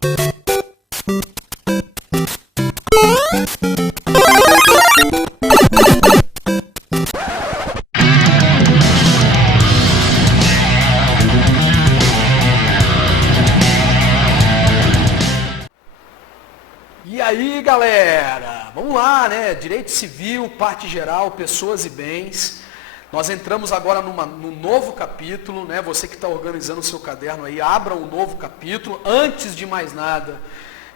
E aí, galera, vamos lá, né? Direito civil, parte geral, pessoas e bens. Nós entramos agora num novo capítulo, né? Você que está organizando o seu caderno aí, abra um novo capítulo. Antes de mais nada,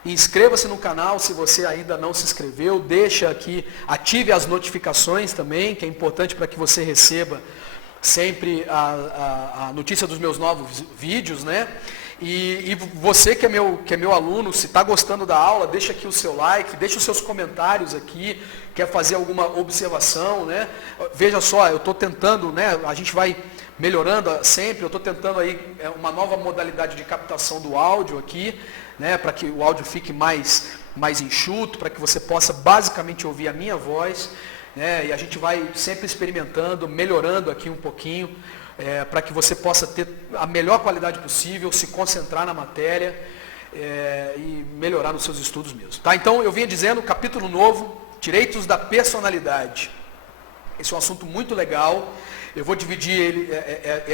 inscreva-se no canal se você ainda não se inscreveu. Deixa aqui, ative as notificações também, que é importante para que você receba sempre a notícia dos meus novos vídeos, né? E você que é meu aluno, se está gostando da aula, deixa aqui o seu like, deixa os seus comentários aqui, quer fazer alguma observação, né? Veja só, eu estou tentando, né? A gente vai melhorando sempre, eu estou tentando aí uma nova modalidade de captação do áudio aqui, né? Para que o áudio fique mais enxuto, para que você possa basicamente ouvir a minha voz, né? E a gente vai sempre experimentando, melhorando aqui um pouquinho, para que você possa ter a melhor qualidade possível, se concentrar na matéria e melhorar nos seus estudos mesmo. Tá? Então, eu vinha dizendo, capítulo novo, direitos da personalidade. Esse é um assunto muito legal. Eu vou dividir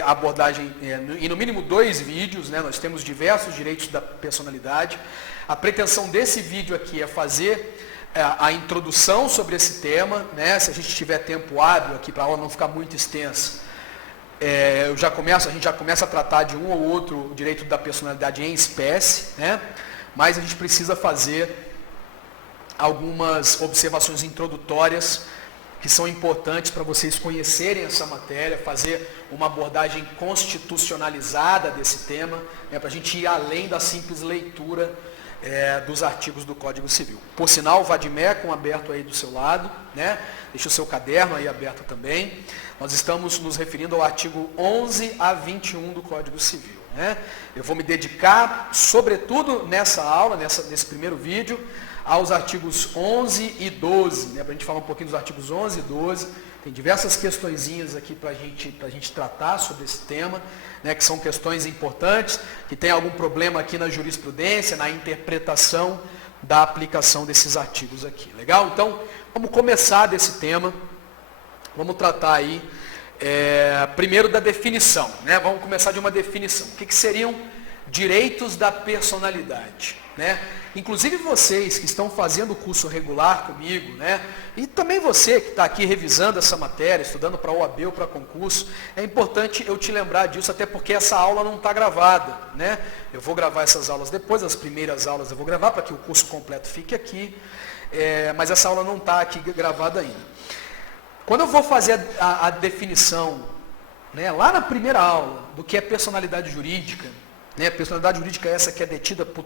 a abordagem em no mínimo 2 vídeos, né? Nós temos diversos direitos da personalidade. A pretensão desse vídeo aqui é fazer a introdução sobre esse tema, né? Se a gente tiver tempo hábil aqui para a aula não ficar muito extensa. A gente já começa a tratar de um ou outro direito da personalidade em espécie, né? Mas a gente precisa fazer algumas observações introdutórias que são importantes para vocês conhecerem essa matéria, fazer uma abordagem constitucionalizada desse tema, né? Para a gente ir além da simples leitura dos artigos do Código Civil. Por sinal, o Vadmecum aberto aí do seu lado, né? Deixa o seu caderno aí aberto também. Nós estamos nos referindo ao artigo 11 a 21 do Código Civil, né? Eu vou me dedicar, sobretudo nessa aula, nesse primeiro vídeo, aos artigos 11 e 12, né? Para a gente falar um pouquinho dos artigos 11 e 12. Tem diversas questõezinhas aqui para a gente tratar sobre esse tema, né? Que são questões importantes, que tem algum problema aqui na jurisprudência, na interpretação da aplicação desses artigos aqui. Legal? Então, vamos começar desse tema. Vamos tratar aí primeiro da definição, né? Vamos começar de uma definição. O que seriam direitos da personalidade, né? Inclusive vocês que estão fazendo o curso regular comigo, né? E também você que está aqui revisando essa matéria, estudando para OAB ou para concurso, é importante eu te lembrar disso, até porque essa aula não está gravada, né? Eu vou gravar essas aulas depois, as primeiras aulas eu vou gravar para que o curso completo fique aqui, mas essa aula não está aqui gravada ainda. Quando eu vou fazer a definição, né, lá na primeira aula, do que é personalidade jurídica, né, personalidade jurídica é essa que é detida por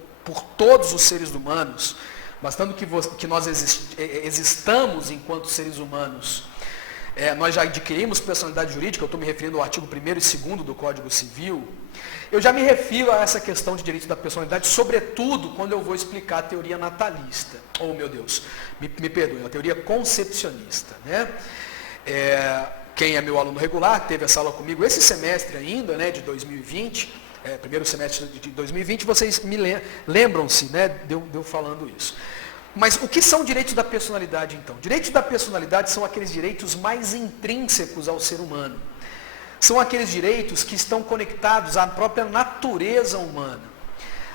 todos os seres humanos, bastando que nós existamos enquanto seres humanos, nós já adquirimos personalidade jurídica, eu estou me referindo ao artigo 1º e 2º do Código Civil, eu já me refiro a essa questão de direito da personalidade, sobretudo quando eu vou explicar a teoria natalista, me perdoe, a teoria concepcionista, né? Quem é meu aluno regular, teve essa aula comigo esse semestre ainda, né, de 2020, primeiro semestre de 2020, vocês lembram-se, né, de eu falando isso. Mas o que são direitos da personalidade, então? Direitos da personalidade são aqueles direitos mais intrínsecos ao ser humano. São aqueles direitos que estão conectados à própria natureza humana.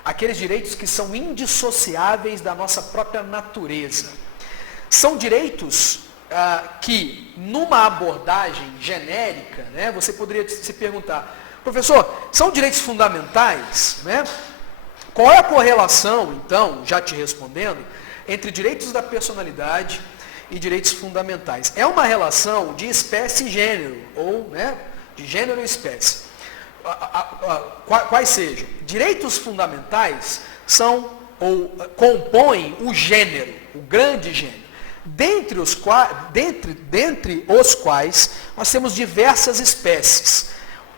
Aqueles direitos que são indissociáveis da nossa própria natureza. São direitos que, numa abordagem genérica, né, você poderia se perguntar, professor, são direitos fundamentais, né? Qual é a correlação, então, já te respondendo, entre direitos da personalidade e direitos fundamentais? É uma relação de espécie e gênero, ou, né, de gênero e espécie. Quais sejam? Direitos fundamentais são ou compõem o gênero, o grande gênero. Dentre os quais nós temos diversas espécies.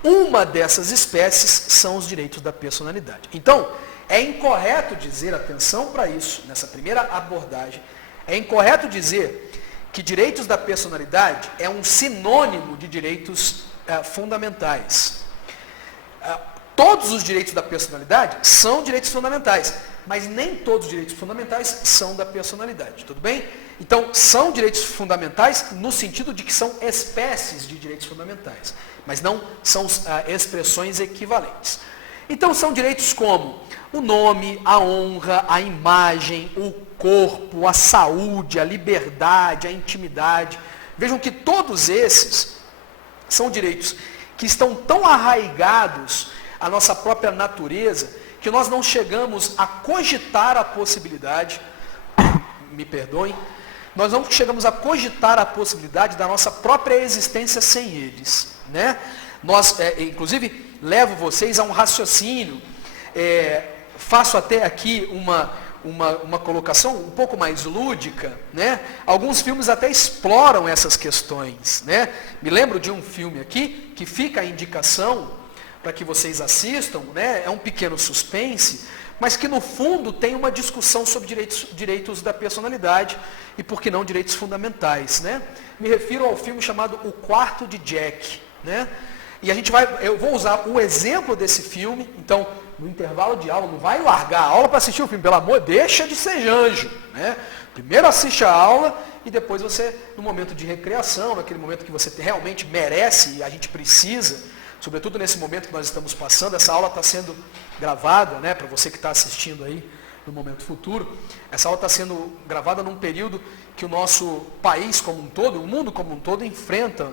Uma dessas espécies são os direitos da personalidade. Então, é incorreto dizer, atenção para isso, nessa primeira abordagem, é incorreto dizer que direitos da personalidade é um sinônimo de direitos fundamentais. todos os direitos da personalidade são direitos fundamentais, mas nem todos os direitos fundamentais são da personalidade, tudo bem? Então, são direitos fundamentais no sentido de que são espécies de direitos fundamentais, mas não são expressões equivalentes. Então, são direitos como o nome, a honra, a imagem, o corpo, a saúde, a liberdade, a intimidade. Vejam que todos esses são direitos que estão tão arraigados à nossa própria natureza, que nós não chegamos a cogitar a possibilidade, me perdoem, nós não chegamos a cogitar a possibilidade da nossa própria existência sem eles, né? Nós, inclusive, levo vocês a um raciocínio, faço até aqui uma colocação um pouco mais lúdica, né? Alguns filmes até exploram essas questões, né? Me lembro de um filme aqui, que fica a indicação para que vocês assistam, né? É um pequeno suspense, mas que no fundo tem uma discussão sobre direitos da personalidade e, por que não, direitos fundamentais, né? Me refiro ao filme chamado O Quarto de Jack, né? E eu vou usar o exemplo desse filme, então, no intervalo de aula, não vai largar a aula para assistir o filme, pelo amor, deixa de ser anjo, né? Primeiro assiste a aula e depois você, no momento de recreação, naquele momento que você realmente merece e a gente precisa, sobretudo nesse momento que nós estamos passando, essa aula está sendo gravada, né, para você que está assistindo aí no momento futuro, essa aula está sendo gravada num período que o nosso país como um todo, o mundo como um todo, enfrenta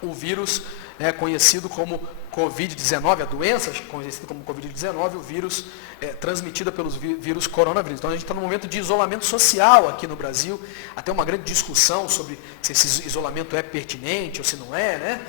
o vírus, né, conhecido como Covid-19, a doença conhecida como Covid-19, o vírus transmitida pelos vírus coronavírus. Então a gente está num momento de isolamento social aqui no Brasil, até uma grande discussão sobre se esse isolamento é pertinente ou se não é, né?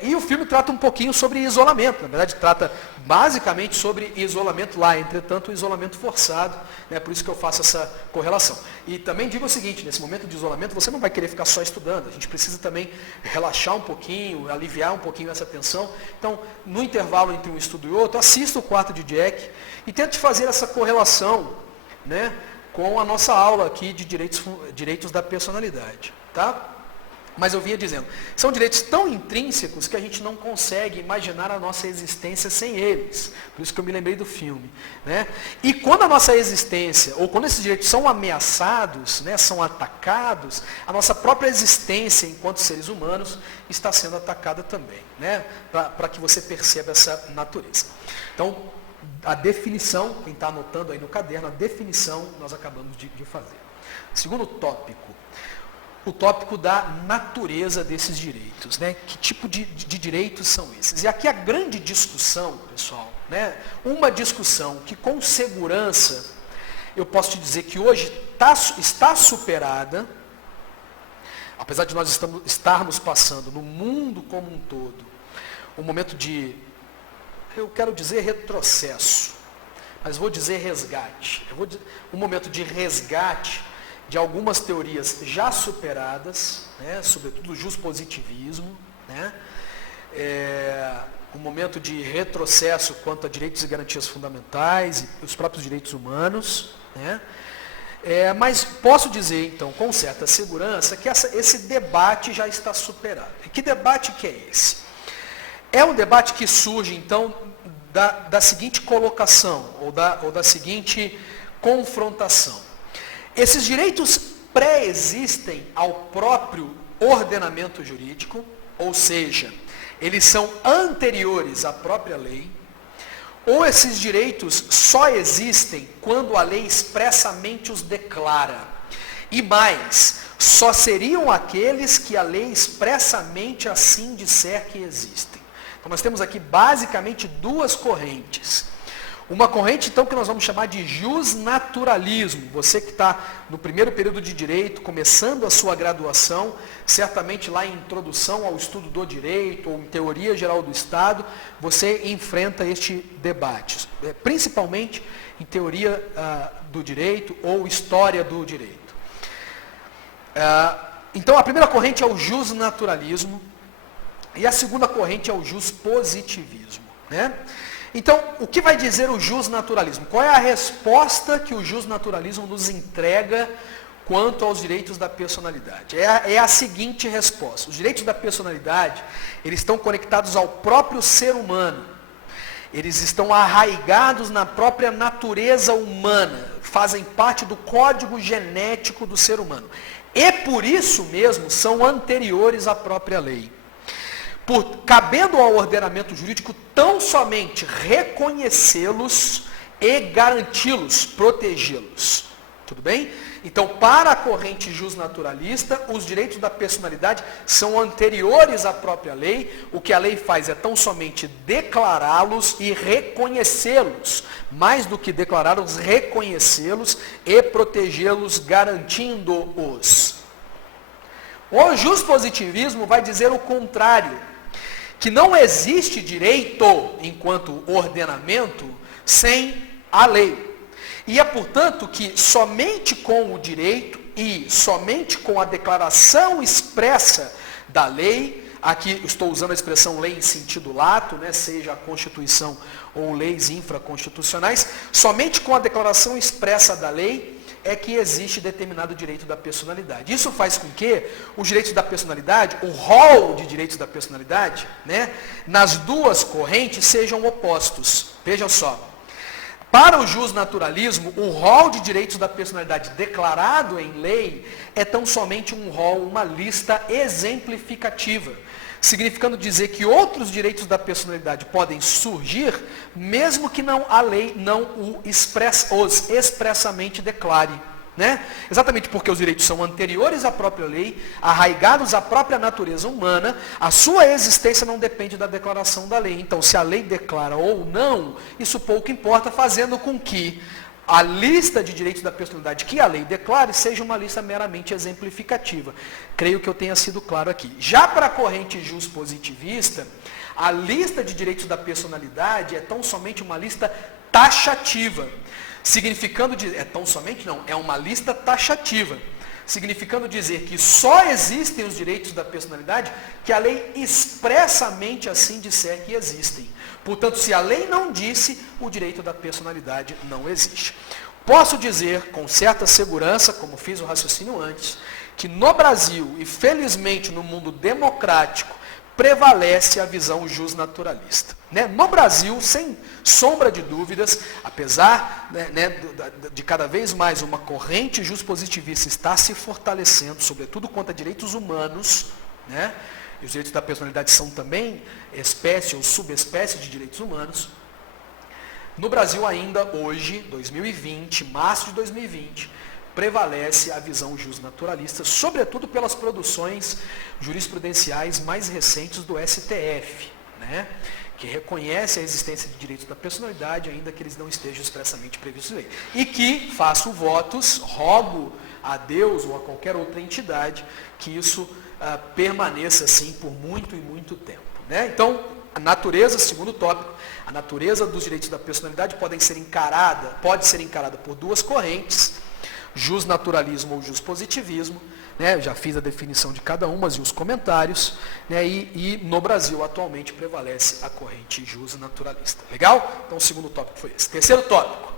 E o filme trata um pouquinho sobre isolamento, na verdade trata basicamente sobre isolamento lá, entretanto o isolamento forçado, né? Por isso que eu faço essa correlação. E também digo o seguinte, nesse momento de isolamento você não vai querer ficar só estudando, a gente precisa também relaxar um pouquinho, aliviar um pouquinho essa tensão. Então, no intervalo entre um estudo e outro, assista o Quarto de Jack e tente fazer essa correlação, né, com a nossa aula aqui de direitos da personalidade, tá? Mas eu vinha dizendo, são direitos tão intrínsecos que a gente não consegue imaginar a nossa existência sem eles. Por isso que eu me lembrei do filme, né? E quando a nossa existência, ou quando esses direitos são ameaçados, né, são atacados, a nossa própria existência enquanto seres humanos está sendo atacada também, né? Para que você perceba essa natureza. Então, a definição, quem está anotando aí no caderno, a definição nós acabamos de fazer. Segundo tópico, o tópico da natureza desses direitos, né? Que tipo de direitos são esses? E aqui a grande discussão, pessoal, né? Uma discussão que com segurança eu posso te dizer que hoje está superada, apesar de nós estarmos passando no mundo como um todo um momento de, eu quero dizer retrocesso, mas vou dizer resgate. Um momento de resgate de algumas teorias já superadas, né, sobretudo o justpositivismo, né, um momento de retrocesso quanto a direitos e garantias fundamentais e os próprios direitos humanos, né, mas posso dizer, então, com certa segurança, que esse debate já está superado. E que debate que é esse? É um debate que surge, então, da seguinte colocação, ou da seguinte confrontação. Esses direitos pré-existem ao próprio ordenamento jurídico, ou seja, eles são anteriores à própria lei, ou esses direitos só existem quando a lei expressamente os declara. E mais, só seriam aqueles que a lei expressamente assim disser que existem. Então nós temos aqui basicamente duas correntes. Uma corrente, então, que nós vamos chamar de jusnaturalismo. Você que está no primeiro período de Direito, começando a sua graduação, certamente lá em Introdução ao Estudo do Direito, ou em Teoria Geral do Estado, você enfrenta este debate, principalmente em Teoria do Direito ou História do Direito. Então, a primeira corrente é o jusnaturalismo e a segunda corrente é o juspositivismo, né? Então, o que vai dizer o jusnaturalismo? Qual é a resposta que o jusnaturalismo nos entrega quanto aos direitos da personalidade? É a seguinte resposta. Os direitos da personalidade, eles estão conectados ao próprio ser humano. Eles estão arraigados na própria natureza humana, fazem parte do código genético do ser humano. E por isso mesmo são anteriores à própria lei. Cabendo ao ordenamento jurídico tão somente reconhecê-los e garanti-los, protegê-los. Tudo bem? Então, para a corrente justnaturalista, os direitos da personalidade são anteriores à própria lei. O que a lei faz é tão somente declará-los e reconhecê-los. Mais do que declará-los, reconhecê-los e protegê-los, garantindo-os. O justpositivismo vai dizer o contrário, que não existe direito, enquanto ordenamento, sem a lei. E é, portanto, que somente com o direito e somente com a declaração expressa da lei, aqui estou usando a expressão lei em sentido lato, né, seja a Constituição ou leis infraconstitucionais, somente com a declaração expressa da lei é que existe determinado direito da personalidade. Isso faz com que os direitos da personalidade, o rol de direitos da personalidade, né, nas duas correntes sejam opostos. Vejam só. Para o justnaturalismo, o rol de direitos da personalidade declarado em lei é tão somente um rol, uma lista exemplificativa, significando dizer que outros direitos da personalidade podem surgir, mesmo que a lei não os expressamente declare. Né? Exatamente porque os direitos são anteriores à própria lei, arraigados à própria natureza humana, a sua existência não depende da declaração da lei. Então, se a lei declara ou não, isso pouco importa, fazendo com que a lista de direitos da personalidade que a lei declare seja uma lista meramente exemplificativa. Creio que eu tenha sido claro aqui. Já para a corrente justpositivista, a lista de direitos da personalidade é tão somente uma lista taxativa. Significando dizer, tão somente não, é uma lista taxativa, significando dizer que só existem os direitos da personalidade que a lei expressamente assim disser que existem. Portanto, se a lei não disse, o direito da personalidade não existe. Posso dizer com certa segurança, como fiz o raciocínio antes, que no Brasil e felizmente no mundo democrático, prevalece a visão justnaturalista. Né? No Brasil, sem sombra de dúvidas, apesar de cada vez mais uma corrente justpositivista estar se fortalecendo, sobretudo quanto a direitos humanos, né? E os direitos da personalidade são também espécie ou subespécie de direitos humanos, no Brasil ainda hoje, 2020, março de 2020, prevalece a visão justnaturalista, sobretudo pelas produções jurisprudenciais mais recentes do STF, né, que reconhece a existência de direitos da personalidade, ainda que eles não estejam expressamente previstos em lei. E que faço votos, rogo a Deus ou a qualquer outra entidade, que isso permaneça assim por muito e muito tempo. Né? Então, a natureza, segundo tópico, a natureza dos direitos da personalidade pode ser encarada por duas correntes, justnaturalismo ou justpositivismo, né? Eu já fiz a definição de cada uma e os comentários, né? E no Brasil atualmente prevalece a corrente justnaturalista. Legal? Então o segundo tópico foi esse. Terceiro tópico,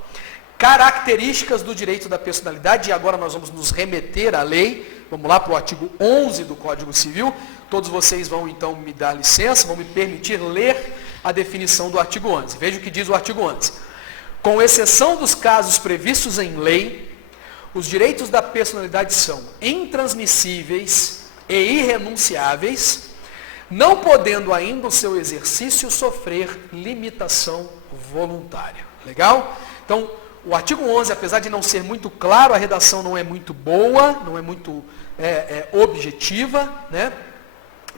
características do direito da personalidade, e agora nós vamos nos remeter à lei, vamos lá para o artigo 11 do Código Civil, todos vocês vão então me dar licença, vão me permitir ler a definição do artigo 11. Veja o que diz o artigo 11. Com exceção dos casos previstos em lei, os direitos da personalidade são intransmissíveis e irrenunciáveis, não podendo ainda o seu exercício sofrer limitação voluntária. Legal? Então, o artigo 11, apesar de não ser muito claro, a redação não é muito boa, não é muito objetiva, né?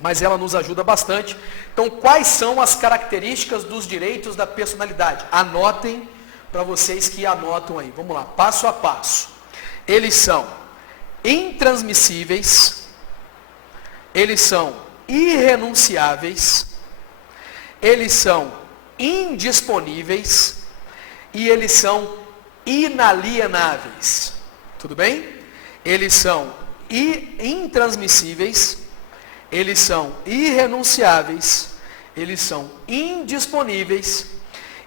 Mas ela nos ajuda bastante. Então, quais são as características dos direitos da personalidade? Anotem para vocês que anotam aí. Vamos lá, passo a passo. Eles são intransmissíveis, eles são irrenunciáveis, eles são indisponíveis e eles são inalienáveis. Tudo bem? Eles são intransmissíveis, eles são irrenunciáveis, eles são indisponíveis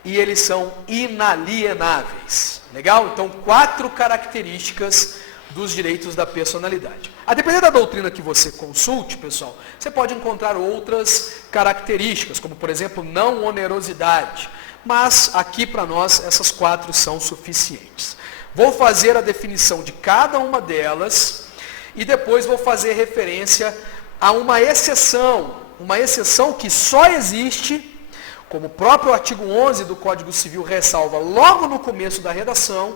e eles são inalienáveis. Legal? Então, 4 características dos direitos da personalidade. A depender da doutrina que você consulte, pessoal, você pode encontrar outras características, como, por exemplo, não onerosidade. mas aqui para nós essas 4 são suficientes. Vou fazer a definição de cada uma delas e depois vou fazer referência a uma exceção que só existe, como o próprio artigo 11 do Código Civil ressalva logo no começo da redação,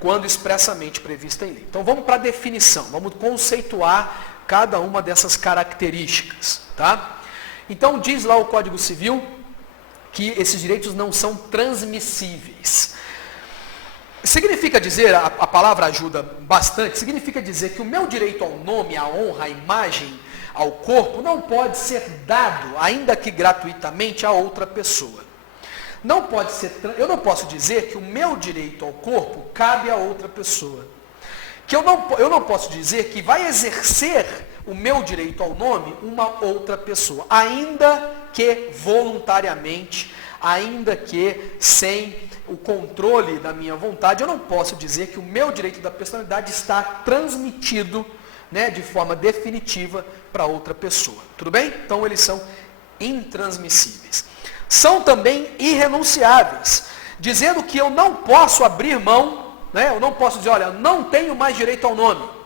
quando expressamente prevista em lei. Então vamos para a definição, vamos conceituar cada uma dessas características. Tá? Então diz lá o Código Civil que esses direitos não são transmissíveis. Significa dizer, a palavra ajuda bastante, significa dizer que o meu direito ao nome, à honra, à imagem, ao corpo, não pode ser dado, ainda que gratuitamente, a outra pessoa. Eu não posso dizer que o meu direito ao corpo cabe a outra pessoa. Que eu não posso dizer que vai exercer o meu direito ao nome uma outra pessoa, ainda que voluntariamente, ainda que sem o controle da minha vontade, eu não posso dizer que o meu direito da personalidade está transmitido, né, de forma definitiva para outra pessoa. Tudo bem? Então eles são intransmissíveis. São também irrenunciáveis, dizendo que eu não posso abrir mão, né, eu não posso dizer, olha, não tenho mais direito ao nome.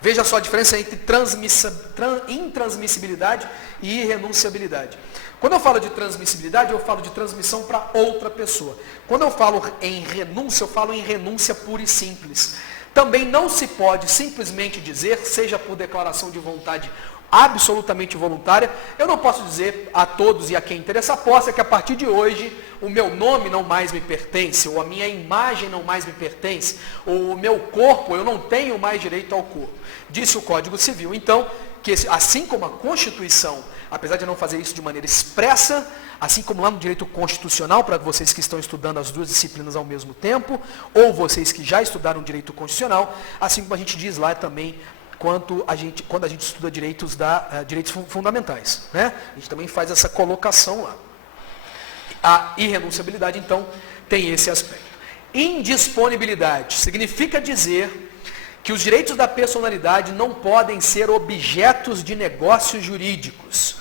Veja só a diferença entre intransmissibilidade e irrenunciabilidade. Quando eu falo de transmissibilidade, eu falo de transmissão para outra pessoa. Quando eu falo em renúncia, eu falo em renúncia pura e simples. Também não se pode simplesmente dizer, seja por declaração de vontade absolutamente voluntária, eu não posso dizer a todos e a quem interessa a posse que a partir de hoje o meu nome não mais me pertence, ou a minha imagem não mais me pertence, ou o meu corpo, eu não tenho mais direito ao corpo. Disse o Código Civil, então, que assim como a Constituição, apesar de não fazer isso de maneira expressa, assim como lá no direito constitucional, para vocês que estão estudando as 2 disciplinas ao mesmo tempo, ou vocês que já estudaram direito constitucional, assim como a gente diz lá também, quando a gente estuda direitos fundamentais. Né? A gente também faz essa colocação lá. A irrenunciabilidade, então, tem esse aspecto. Indisponibilidade significa dizer que os direitos da personalidade não podem ser objetos de negócios jurídicos,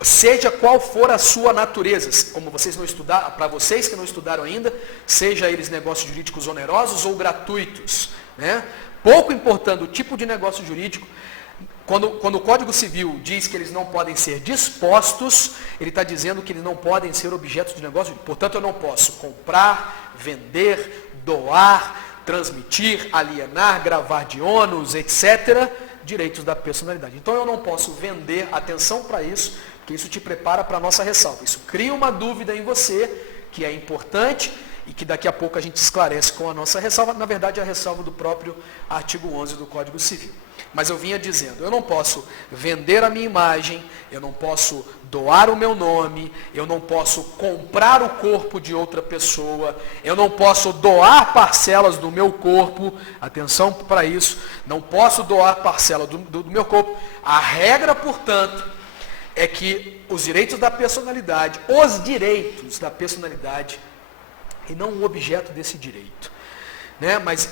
seja qual for a sua natureza, como vocês não estudaram, para vocês que não estudaram ainda, seja eles negócios jurídicos onerosos ou gratuitos, né? Pouco importando o tipo de negócio jurídico, quando o Código Civil diz que eles não podem ser dispostos, ele está dizendo que eles não podem ser objetos de negócio jurídico. Portanto, eu não posso comprar, vender, doar, transmitir, alienar, gravar de ônus, etc., direitos da personalidade. Então eu não posso vender, atenção para isso, porque isso te prepara para a nossa ressalva. Isso cria uma dúvida em você, que é importante, e que daqui a pouco a gente esclarece com a nossa ressalva, na verdade a ressalva do próprio artigo 11 do Código Civil. Mas eu vinha dizendo, eu não posso vender a minha imagem, eu não posso doar o meu nome, eu não posso comprar o corpo de outra pessoa, eu não posso doar parcelas do meu corpo, atenção para isso, não posso doar parcela do meu corpo. A regra, portanto, é que os direitos da personalidade, e não o objeto desse direito, né? Mas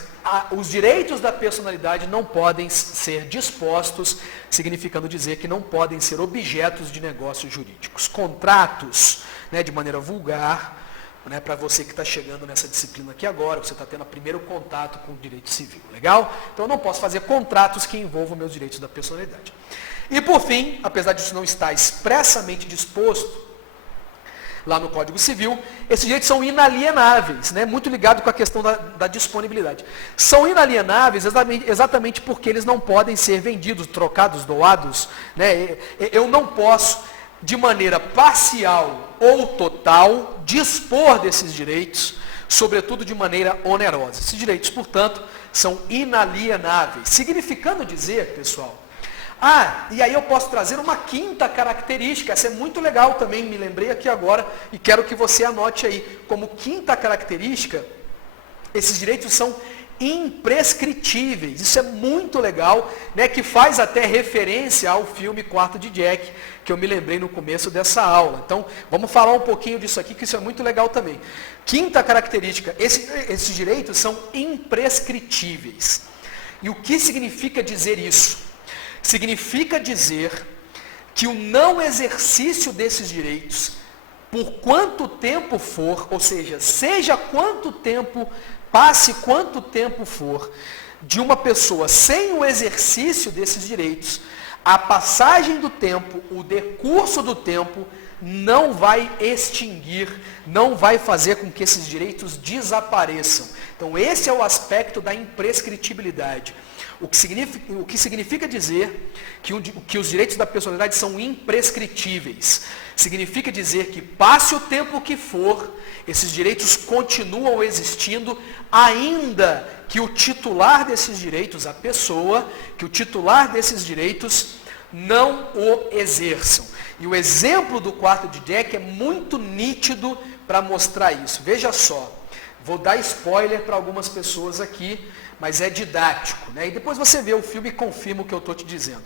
os direitos da personalidade não podem ser dispostos, significando dizer que não podem ser objetos de negócios jurídicos. Contratos, né, de maneira vulgar, né, para você que está chegando nessa disciplina aqui agora, você está tendo o primeiro contato com o direito civil, legal? Então eu não posso fazer contratos que envolvam meus direitos da personalidade. E por fim, apesar disso não estar expressamente disposto lá no Código Civil, esses direitos são inalienáveis, né? Muito ligado com a questão da disponibilidade. São inalienáveis exatamente porque eles não podem ser vendidos, trocados, doados, né? Eu não posso, de maneira parcial ou total, dispor desses direitos, sobretudo de maneira onerosa. Esses direitos, portanto, são inalienáveis, significando dizer, pessoal, e aí eu posso trazer uma quinta característica, essa é muito legal também, me lembrei aqui agora, e quero que você anote aí, como quinta característica, esses direitos são imprescritíveis, isso é muito legal, né, que faz até referência ao filme Quarto de Jack, que eu me lembrei no começo dessa aula. Então, vamos falar um pouquinho disso aqui, que isso é muito legal também. Quinta característica, esses direitos são imprescritíveis. E o que significa dizer isso? Significa dizer que o não exercício desses direitos por quanto tempo for, ou seja, seja quanto tempo, passe quanto tempo for, de uma pessoa sem o exercício desses direitos, a passagem do tempo, o decurso do tempo, não vai extinguir, não vai fazer com que esses direitos desapareçam. Então esse é o aspecto da imprescritibilidade. O que significa dizer que os direitos da personalidade são imprescritíveis. Significa dizer que passe o tempo que for, esses direitos continuam existindo, ainda que o titular desses direitos, a pessoa, que o titular desses direitos não o exerçam. E o exemplo do quarto de Jack é muito nítido para mostrar isso. Veja só, vou dar spoiler para algumas pessoas aqui, mas é didático, né? E depois você vê o filme e confirma o que eu estou te dizendo.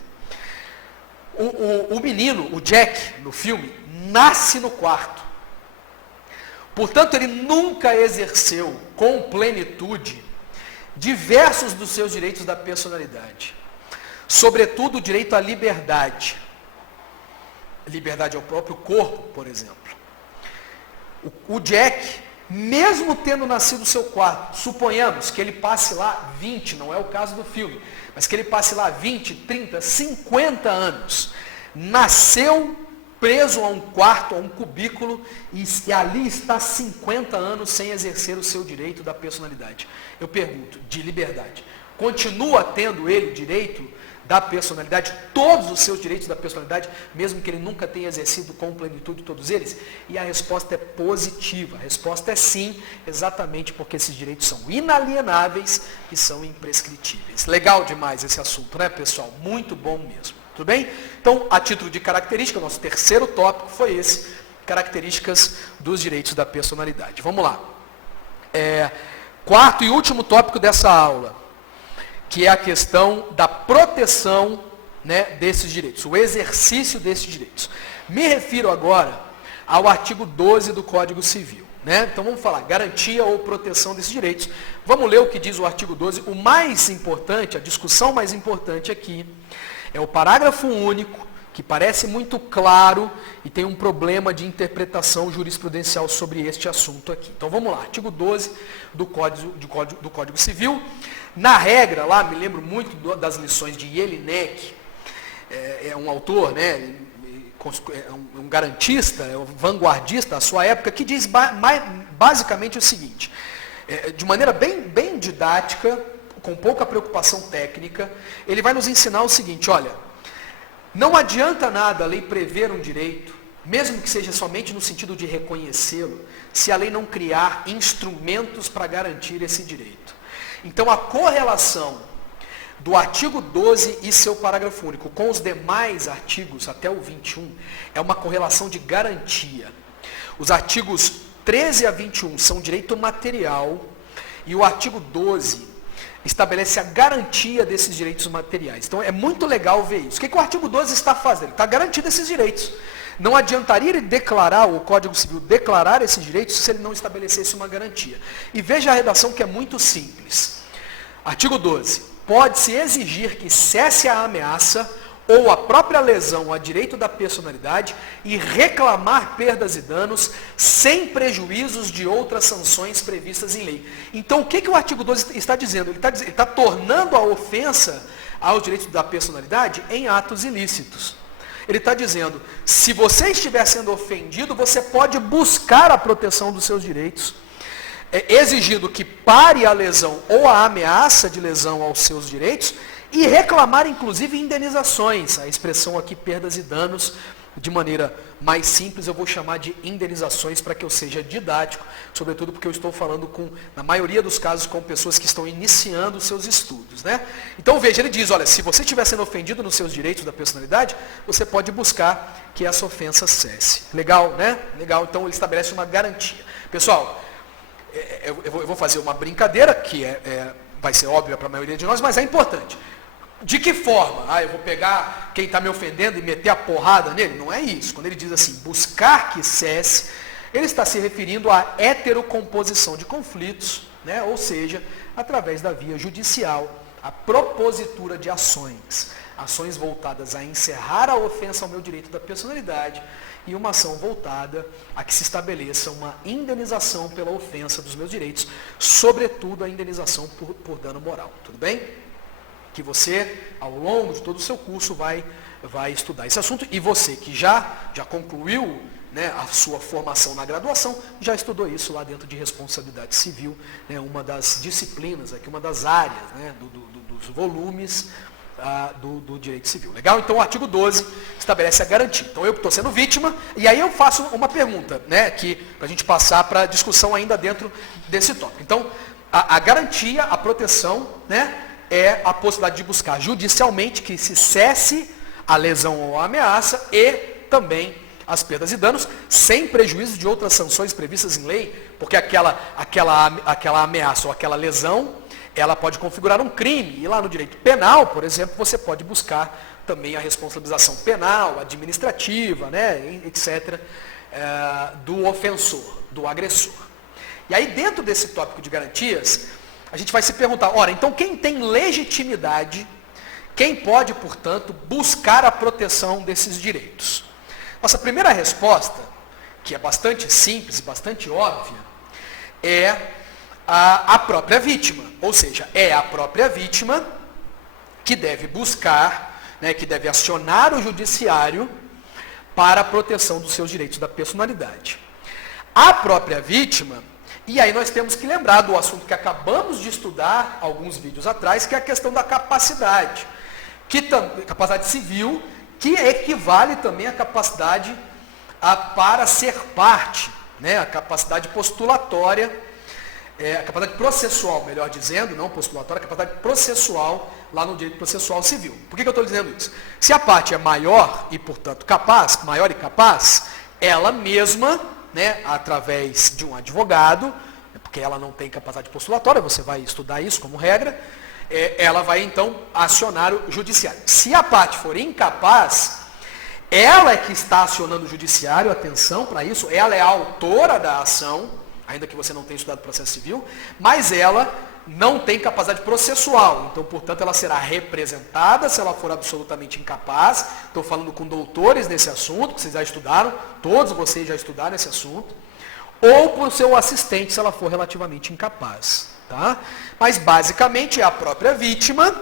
O menino, o Jack, no filme, nasce no quarto. Portanto, ele nunca exerceu com plenitude diversos dos seus direitos da personalidade. Sobretudo o direito à liberdade. Liberdade ao próprio corpo, por exemplo. O Jack, mesmo tendo nascido no seu quarto, suponhamos que ele passe lá 20, não é o caso do filme, mas que ele passe lá 20, 30, 50 anos, nasceu preso a um quarto, a um cubículo, e ali está 50 anos sem exercer o seu direito da personalidade. Eu pergunto, de liberdade, continua tendo ele o direito da personalidade, todos os seus direitos da personalidade, mesmo que ele nunca tenha exercido com plenitude todos eles? E a resposta é positiva, a resposta é sim, exatamente porque esses direitos são inalienáveis e são imprescritíveis. Legal demais esse assunto, né, pessoal? Muito bom mesmo. Tudo bem? Então, a título de característica, o nosso terceiro tópico foi esse, características dos direitos da personalidade. Vamos lá. Quarto e último tópico dessa aula, que é a questão da proteção, né, desses direitos, o exercício desses direitos. Me refiro agora ao artigo 12 do Código Civil. Né? Então vamos falar, garantia ou proteção desses direitos. Vamos ler o que diz o artigo 12. O mais importante, a discussão mais importante aqui, é o parágrafo único, que parece muito claro e tem um problema de interpretação jurisprudencial sobre este assunto aqui. Então vamos lá, artigo 12 do Código Civil. Na regra, lá me lembro muito das lições de Jelinek, é um autor, né, um garantista, um vanguardista da sua época, que diz basicamente o seguinte, de maneira bem didática, com pouca preocupação técnica, ele vai nos ensinar o seguinte, olha, não adianta nada a lei prever um direito, mesmo que seja somente no sentido de reconhecê-lo, se a lei não criar instrumentos para garantir esse direito. Então, a correlação do artigo 12 e seu parágrafo único com os demais artigos, até o 21, é uma correlação de garantia. Os artigos 13 a 21 são direito material e o artigo 12 estabelece a garantia desses direitos materiais. Então, é muito legal ver isso. O que o artigo 12 está fazendo? Ele está garantindo esses direitos. Não adiantaria ele declarar, o Código Civil declarar esses direitos, se ele não estabelecesse uma garantia. E veja a redação, que é muito simples. Artigo 12. Pode-se exigir que cesse a ameaça ou a própria lesão a direito da personalidade e reclamar perdas e danos sem prejuízos de outras sanções previstas em lei. Então, o que o artigo 12 está dizendo? Ele está tornando a ofensa aos direitos da personalidade em atos ilícitos. Ele está dizendo, se você estiver sendo ofendido, você pode buscar a proteção dos seus direitos, exigindo que pare a lesão ou a ameaça de lesão aos seus direitos e reclamar, inclusive, indenizações. A expressão aqui, perdas e danos, de maneira mais simples, eu vou chamar de indenizações para que eu seja didático, sobretudo porque eu estou falando na maioria dos casos, com pessoas que estão iniciando os seus estudos. Né? Então, veja, ele diz, olha, se você estiver sendo ofendido nos seus direitos da personalidade, você pode buscar que essa ofensa cesse. Legal, né? Legal, então ele estabelece uma garantia. Pessoal, eu vou fazer uma brincadeira, que vai ser óbvia para a maioria de nós, mas é importante. De que forma? Eu vou pegar quem está me ofendendo e meter a porrada nele? Não é isso. Quando ele diz assim, buscar que cesse, ele está se referindo à heterocomposição de conflitos, né? Ou seja, através da via judicial, a propositura de ações. ações voltadas a encerrar a ofensa ao meu direito da personalidade e uma ação voltada a que se estabeleça uma indenização pela ofensa dos meus direitos, sobretudo a indenização por dano moral. Tudo bem? Que você, ao longo de todo o seu curso, vai estudar esse assunto, e você que já concluiu, né, a sua formação na graduação, já estudou isso lá dentro de responsabilidade civil, né, uma das disciplinas, aqui, uma das áreas, né, dos volumes do direito civil. Legal? Então o artigo 12 estabelece a garantia. Então eu que estou sendo vítima, e aí eu faço uma pergunta, né, para a gente passar para a discussão ainda dentro desse tópico. Então, a garantia, a proteção, né, é a possibilidade de buscar judicialmente que se cesse a lesão ou a ameaça e também as perdas e danos, sem prejuízo de outras sanções previstas em lei, porque aquela ameaça ou aquela lesão, ela pode configurar um crime. E lá no direito penal, por exemplo, você pode buscar também a responsabilização penal, administrativa, né, etc., do ofensor, do agressor. E aí, dentro desse tópico de garantias, a gente vai se perguntar, ora, então quem tem legitimidade, quem pode, portanto, buscar a proteção desses direitos? Nossa primeira resposta, que é bastante simples e bastante óbvia, é a própria vítima. Ou seja, é a própria vítima que deve buscar, né, que deve acionar o judiciário para a proteção dos seus direitos da personalidade. A própria vítima, e aí nós temos que lembrar do assunto que acabamos de estudar alguns vídeos atrás, que é a questão da capacidade, capacidade civil, que equivale também à capacidade para ser parte, né, a capacidade postulatória, a capacidade processual, melhor dizendo, não postulatória, a capacidade processual lá no direito processual civil. Por que eu estou dizendo isso? Se a parte é maior e, portanto, capaz, maior e capaz, ela mesma, né, através de um advogado, porque ela não tem capacidade postulatória, você vai estudar isso como regra, ela vai então acionar o judiciário. Se a parte for incapaz, ela é que está acionando o judiciário, atenção para isso, ela é a autora da ação, ainda que você não tenha estudado processo civil, mas ela não tem capacidade processual, então, portanto, ela será representada se ela for absolutamente incapaz. Estou falando com doutores nesse assunto, que vocês já estudaram, todos vocês já estudaram esse assunto, ou por seu assistente, se ela for relativamente incapaz. Tá? Mas, basicamente, é a própria vítima,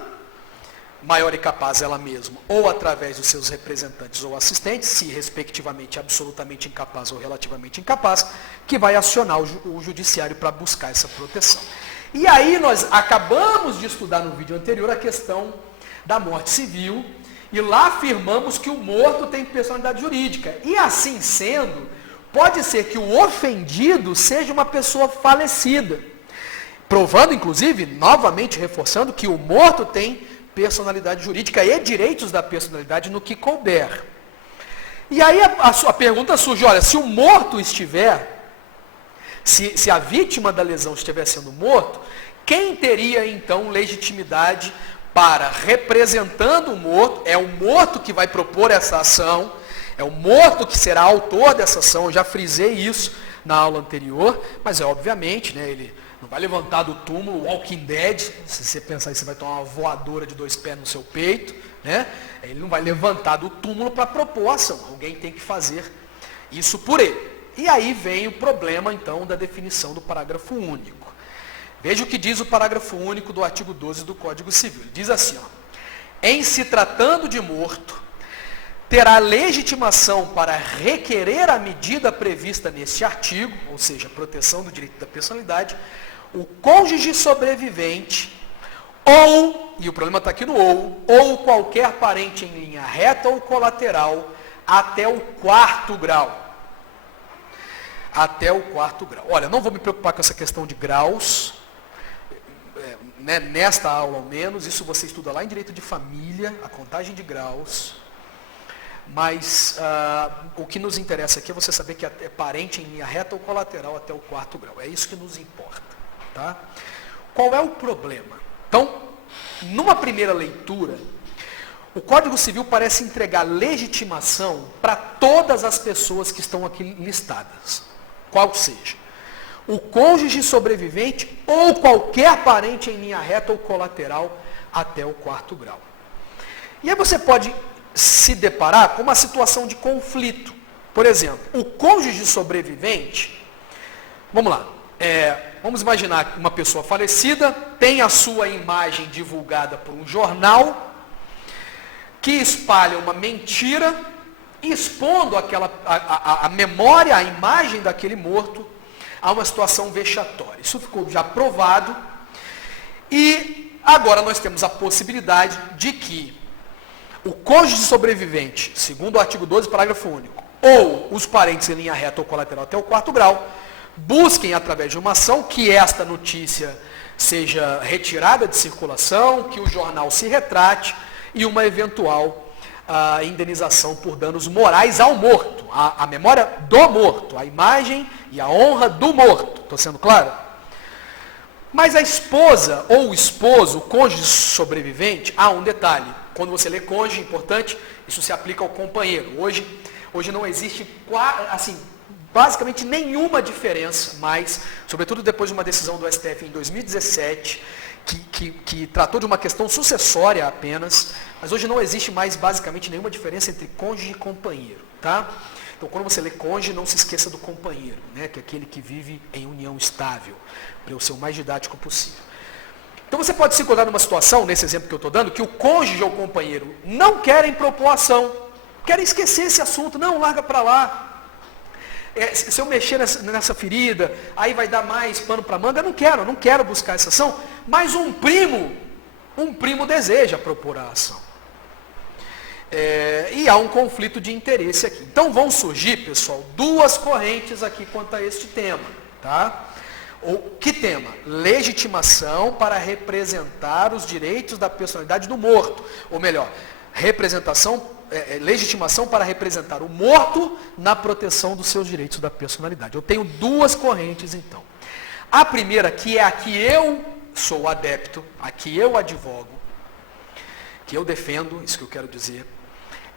maior e capaz ela mesma, ou através dos seus representantes ou assistentes, se respectivamente absolutamente incapaz ou relativamente incapaz, que vai acionar o judiciário para buscar essa proteção. E aí nós acabamos de estudar no vídeo anterior a questão da morte civil, e lá afirmamos que o morto tem personalidade jurídica. E assim sendo, pode ser que o ofendido seja uma pessoa falecida, provando, inclusive, novamente reforçando que o morto tem personalidade jurídica e direitos da personalidade no que couber. E aí a pergunta surge, olha, se o morto estiver, se a vítima da lesão estiver sendo morto, quem teria então legitimidade para, representando o morto, é o morto que vai propor essa ação, é o morto que será autor dessa ação, eu já frisei isso na aula anterior, mas obviamente, né, ele não vai levantar do túmulo, Walking Dead, se você pensar isso, você vai tomar uma voadora de 2 pés no seu peito, né? Ele não vai levantar do túmulo para propor a ação, alguém tem que fazer isso por ele. E aí vem o problema, então, da definição do parágrafo único. Veja o que diz o parágrafo único do artigo 12 do Código Civil. Ele diz assim, ó, em se tratando de morto, terá legitimação para requerer a medida prevista neste artigo, ou seja, a proteção do direito da personalidade, o cônjuge sobrevivente, ou, e o problema está aqui no ou qualquer parente em linha reta ou colateral, até o 4º grau. Até o 4º grau. Olha, não vou me preocupar com essa questão de graus, né, nesta aula ao menos, isso você estuda lá em Direito de Família, a contagem de graus, mas o que nos interessa aqui é você saber que é parente em linha reta ou colateral até o 4º grau, é isso que nos importa. Tá? Qual é o problema? Então, numa primeira leitura, o Código Civil parece entregar legitimação para todas as pessoas que estão aqui listadas, qual seja, o cônjuge sobrevivente ou qualquer parente em linha reta ou colateral até o 4º grau. E aí você pode se deparar com uma situação de conflito. Por exemplo, o cônjuge sobrevivente, vamos lá, vamos imaginar uma pessoa falecida, tem a sua imagem divulgada por um jornal, que espalha uma mentira, expondo a memória, a imagem daquele morto a uma situação vexatória. Isso ficou já provado. E agora nós temos a possibilidade de que o cônjuge sobrevivente, segundo o artigo 12, parágrafo único, ou os parentes em linha reta ou colateral até o 4º grau, busquem através de uma ação que esta notícia seja retirada de circulação, que o jornal se retrate e uma eventual indenização por danos morais ao morto, a memória do morto, a imagem e a honra do morto. Estou sendo claro? Mas a esposa ou o esposo, o cônjuge sobrevivente, há um detalhe. Quando você lê cônjuge, importante, isso se aplica ao companheiro. Hoje não existe, assim, basicamente nenhuma diferença mais, sobretudo depois de uma decisão do STF em 2017, que tratou de uma questão sucessória apenas, mas hoje não existe mais basicamente nenhuma diferença entre cônjuge e companheiro, tá? Então quando você lê cônjuge, não se esqueça do companheiro, né, que é aquele que vive em união estável, para eu ser o mais didático possível. Então você pode se encontrar numa situação, nesse exemplo que eu estou dando, que o cônjuge ou o companheiro não querem propor ação, querem esquecer esse assunto, não, larga para lá. Se eu mexer nessa ferida, aí vai dar mais pano para manga, não quero buscar essa ação, mas um primo deseja propor a ação. E há um conflito de interesse aqui. Então vão surgir, pessoal, duas correntes aqui quanto a este tema, tá? Que tema? Legitimação para representar os direitos da personalidade do morto, ou melhor, legitimação para representar o morto na proteção dos seus direitos da personalidade. Eu tenho duas correntes, então. A primeira, que é a que eu sou adepto, a que eu advogo, que eu defendo, isso que eu quero dizer,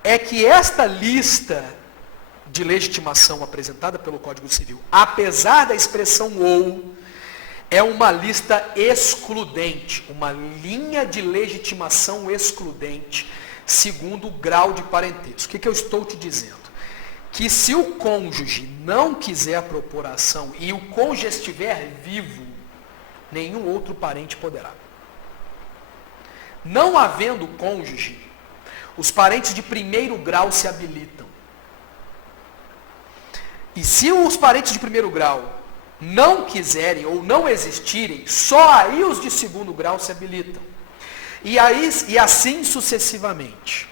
é que esta lista de legitimação apresentada pelo Código Civil, apesar da expressão ou, é uma lista excludente, uma linha de legitimação excludente, segundo o grau de parentesco. O que eu estou te dizendo? Que se o cônjuge não quiser propor a ação e o cônjuge estiver vivo, nenhum outro parente poderá. Não havendo cônjuge, os parentes de primeiro grau se habilitam. E se os parentes de primeiro grau não quiserem ou não existirem, só aí os de segundo grau se habilitam. E assim sucessivamente.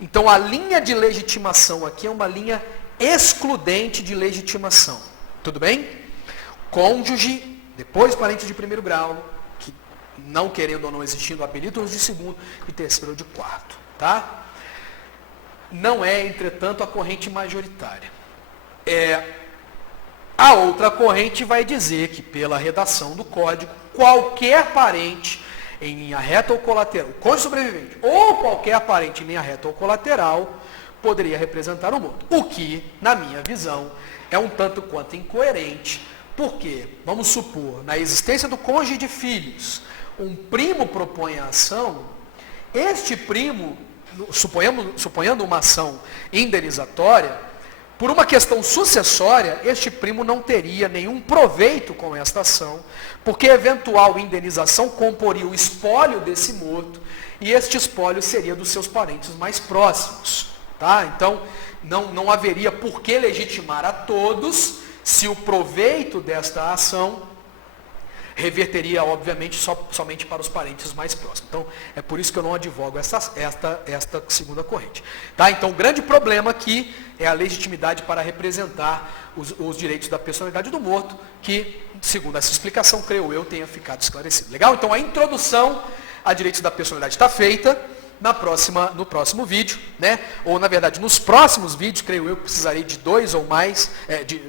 Então a linha de legitimação aqui é uma linha excludente de legitimação. Tudo bem? Cônjuge, depois parente de primeiro grau, que não querendo ou não existindo, habilitam os de segundo, e terceiro ou de quarto. Tá? Não é, entretanto, a corrente majoritária. A outra corrente vai dizer que, pela redação do código, qualquer parente em linha reta ou colateral, o cônjuge sobrevivente, ou qualquer parente em linha reta ou colateral, poderia representar o morto. O que, na minha visão, é um tanto quanto incoerente, porque, vamos supor, na existência do cônjuge de filhos, um primo propõe a ação, este primo, suponhando uma ação indenizatória, por uma questão sucessória, este primo não teria nenhum proveito com esta ação, porque eventual indenização comporia o espólio desse morto, e este espólio seria dos seus parentes mais próximos. Tá? Então, não haveria por que legitimar a todos, se o proveito desta ação reverteria, obviamente, somente para os parentes mais próximos. Então, é por isso que eu não advogo esta segunda corrente. Tá? Então, o grande problema aqui é a legitimidade para representar os direitos da personalidade do morto, que, segundo essa explicação, creio eu, tenha ficado esclarecido. Legal? Então, a introdução a direitos da personalidade está feita. No próximo vídeo, né? Ou na verdade nos próximos vídeos, creio eu que precisarei de dois ou mais,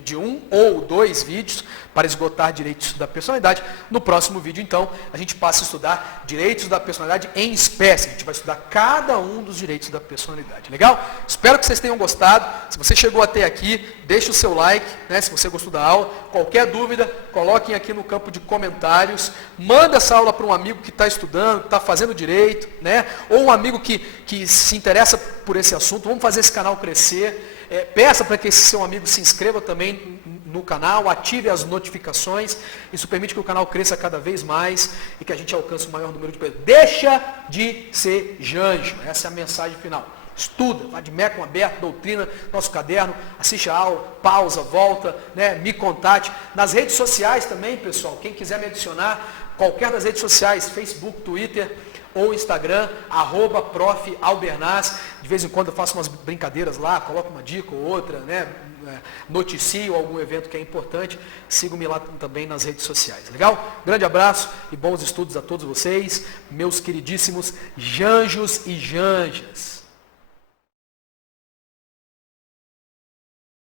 de um ou dois vídeos para esgotar direitos da personalidade. No próximo vídeo, então, a gente passa a estudar direitos da personalidade em espécie. A gente vai estudar cada um dos direitos da personalidade. Legal? Espero que vocês tenham gostado. Se você chegou até aqui, deixe o seu like, né, se você gostou da aula. Qualquer dúvida, coloquem aqui no campo de comentários. Manda essa aula para um amigo que está estudando, que está fazendo direito, né? Ou um amigo que se interessa por esse assunto. Vamos fazer esse canal crescer. Peça para que esse seu amigo se inscreva também no canal, ative as notificações. Isso permite que o canal cresça cada vez mais e que a gente alcance o maior número de pessoas. Deixa de ser janjo. Essa é a mensagem final. Estuda, vá de Mécon aberto, doutrina, nosso caderno, assiste a aula, pausa, volta, né? Me contate. Nas redes sociais também, pessoal, quem quiser me adicionar, qualquer das redes sociais, Facebook, Twitter ou Instagram, @Prof. Albernaz. De vez em quando eu faço umas brincadeiras lá, coloco uma dica ou outra, né? Noticio algum evento que é importante. Sigam-me lá também nas redes sociais. Legal? Grande abraço e bons estudos a todos vocês, meus queridíssimos janjos e janjas.